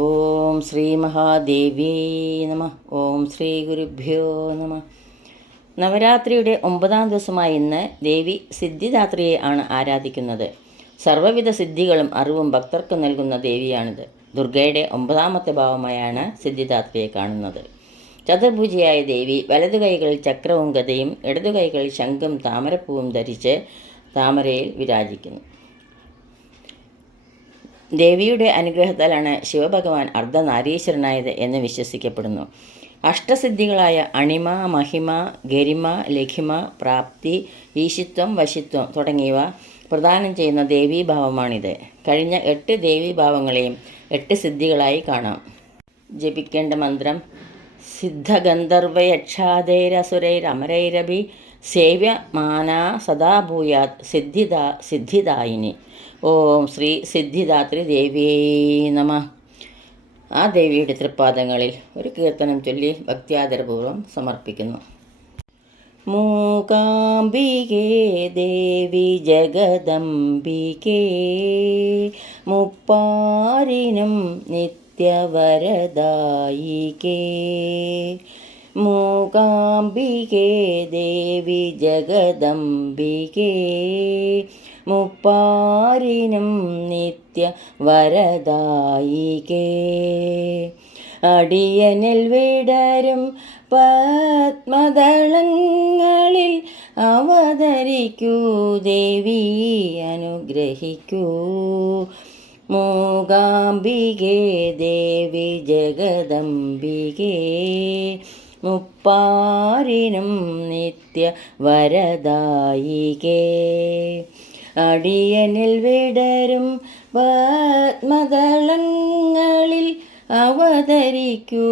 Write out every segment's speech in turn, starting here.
ഓം ശ്രീ മഹാദേവ്യേ നമ. ഓം ശ്രീ ഗുരുഭ്യോ നമ. നവരാത്രിയുടെ 9ാം ദിവസമായ ഇന്ന് ദേവി സിദ്ധിദാത്രിയെ ആണ് ആരാധിക്കുന്നത്. സർവ്വവിധ സിദ്ധികളും അറിവും ഭക്തർക്ക് നൽകുന്ന ദേവിയാണിത്. ദുർഗയുടെ 9ാമത്തെ ഭാവമായാണ് സിദ്ധിദാത്രിയെ കാണുന്നത്. ചതുർഭുജിയായ ദേവി വലതു കൈകളിൽ ചക്രവും ഗദയും ഇടതു കൈകളിൽ ശംഖും താമരപ്പൂവും ധരിച്ച് താമരയിൽ വിരാജിക്കുന്നു. ദേവിയുടെ അനുഗ്രഹത്താലാണ് ശിവഭഗവാൻ അർദ്ധനാരീശ്വരനായത് എന്ന് വിശ്വസിക്കപ്പെടുന്നു. അഷ്ടസിദ്ധികളായ അണിമ, മഹിമ, ഗരിമ, ലഘിമ, പ്രാപ്തി, ഈശിത്വം, വശിത്വം തുടങ്ങിയവ പ്രദാനം ചെയ്യുന്ന ദേവീഭാവമാണിത്. കഴിഞ്ഞ 8 ദേവീഭാവങ്ങളെയും 8 സിദ്ധികളായി കാണാം. ജപിക്കേണ്ട മന്ത്രം: സിദ്ധഗന്ധർവയക്ഷാധൈരസുരൈരമരൈരഭി സേവ്യമാനാ സദാ ഭൂയാത് സിദ്ധിദായിനി. ഓം ശ്രീ സിദ്ധിദാത്രി ദേവിയേ നമ. ആ ദേവിയുടെ തൃപ്പാദങ്ങളിൽ ഒരു കീർത്തനം ചൊല്ലി ഭക്ത്യാദരപൂർവ്വം സമർപ്പിക്കുന്നു. മൂകാംബികേ ദേവി ജഗദംബികേ മുപ്പാരിനും നിത്യവരദായികേ. മൂകാംബികേ ദേവി ജഗദംബികേ മുപ്പാരിനും നിത്യവരദായികേ. അടിയനിൽ വിടരും പത്മദളങ്ങളിൽ അവതരിക്കൂ ദേവി അനുഗ്രഹിക്കൂ. മൂകാംബികേ ദേവി ജഗദംബികേ മുപ്പാരിനും നിത്യവരദായികേ. അടിയനിൽ വിടരും പത്മദളങ്ങളിൽ അവതരിക്കൂ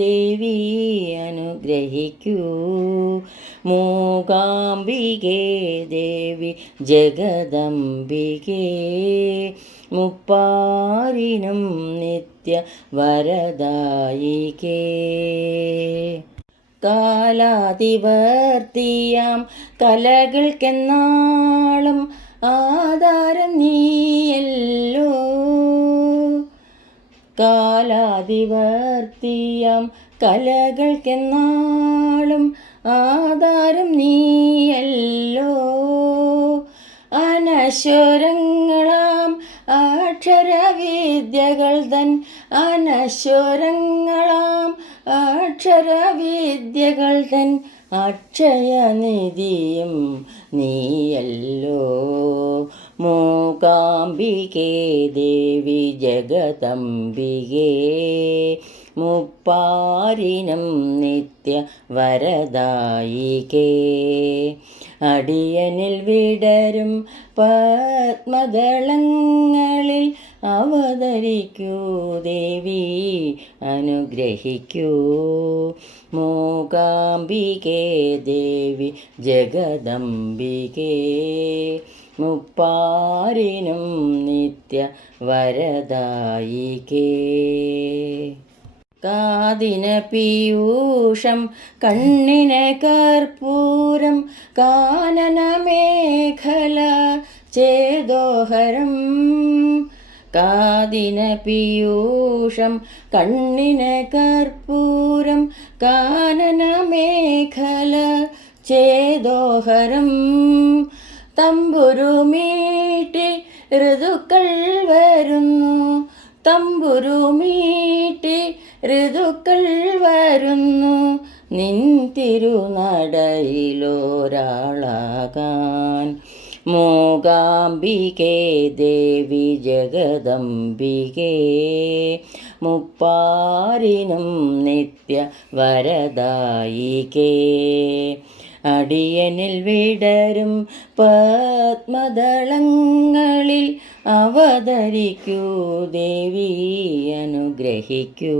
ദേവി അനുഗ്രഹിക്കൂ. മൂകാംബികേ ദേവി ജഗദംബികേ മുപ്പാരിനും നിത്യവരദായികേ. കാലാതിവർത്തിയാം കലകൾക്കെന്നാളും ആധാരം നീയല്ലോ. കാലാതിവർത്തിയാം കലകൾക്കെന്നാളും ആധാരം നീയല്ലോ. അനശ്വരങ്ങളാം അക്ഷരവിദ്യകൾ തൻ അനശ്വരങ്ങളാം അക്ഷരവിദ്യകൾ തൻ അക്ഷയനിധിയും നീയല്ലോ. മൂകാംബികേ ദേവി ജഗദംബികേ മുപ്പാരിനും നിത്യവരദായികേ. അടിയനിൽ വിടരും പത്മദളങ്ങളിൽ അവതരിക്കൂ ദേവി അനുഗ്രഹിക്കൂ. മൂകാംബികേ ദേവി ജഗദംബികേ മുപ്പാരിനും നിത്യവരദായികേ. കാതിന് പീയൂഷം കണ്ണിന് കർപ്പൂരം കാനനമേഖല ചേതോഹരം. കാതിന് പീയൂഷം കണ്ണിന് കർപ്പൂരം കാനനമേഖല ചേതോഹരം. തമ്പുരുമീട്ടി ഋതുക്കൾ വരുന്നു, തമ്പുരുമീട്ടി ഋതുക്കൾ വരുന്നു. നിൻ തിരുനടയിലൊരാളാകാൻ. മൂകാംബികേ ദേവി ജഗദംബികേ മുപ്പാരിനും നിത്യവരദായികേ. അടിയനിൽ വിടരും പത്മദളങ്ങളിൽ അവതരിക്കൂ ദേവി അനുഗ്രഹിക്കൂ.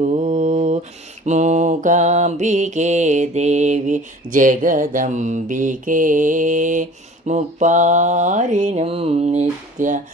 മൂകാംബികേ ദേവി ജഗദംബികേ മുപ്പാരിനും നിത്യവരദായികേ.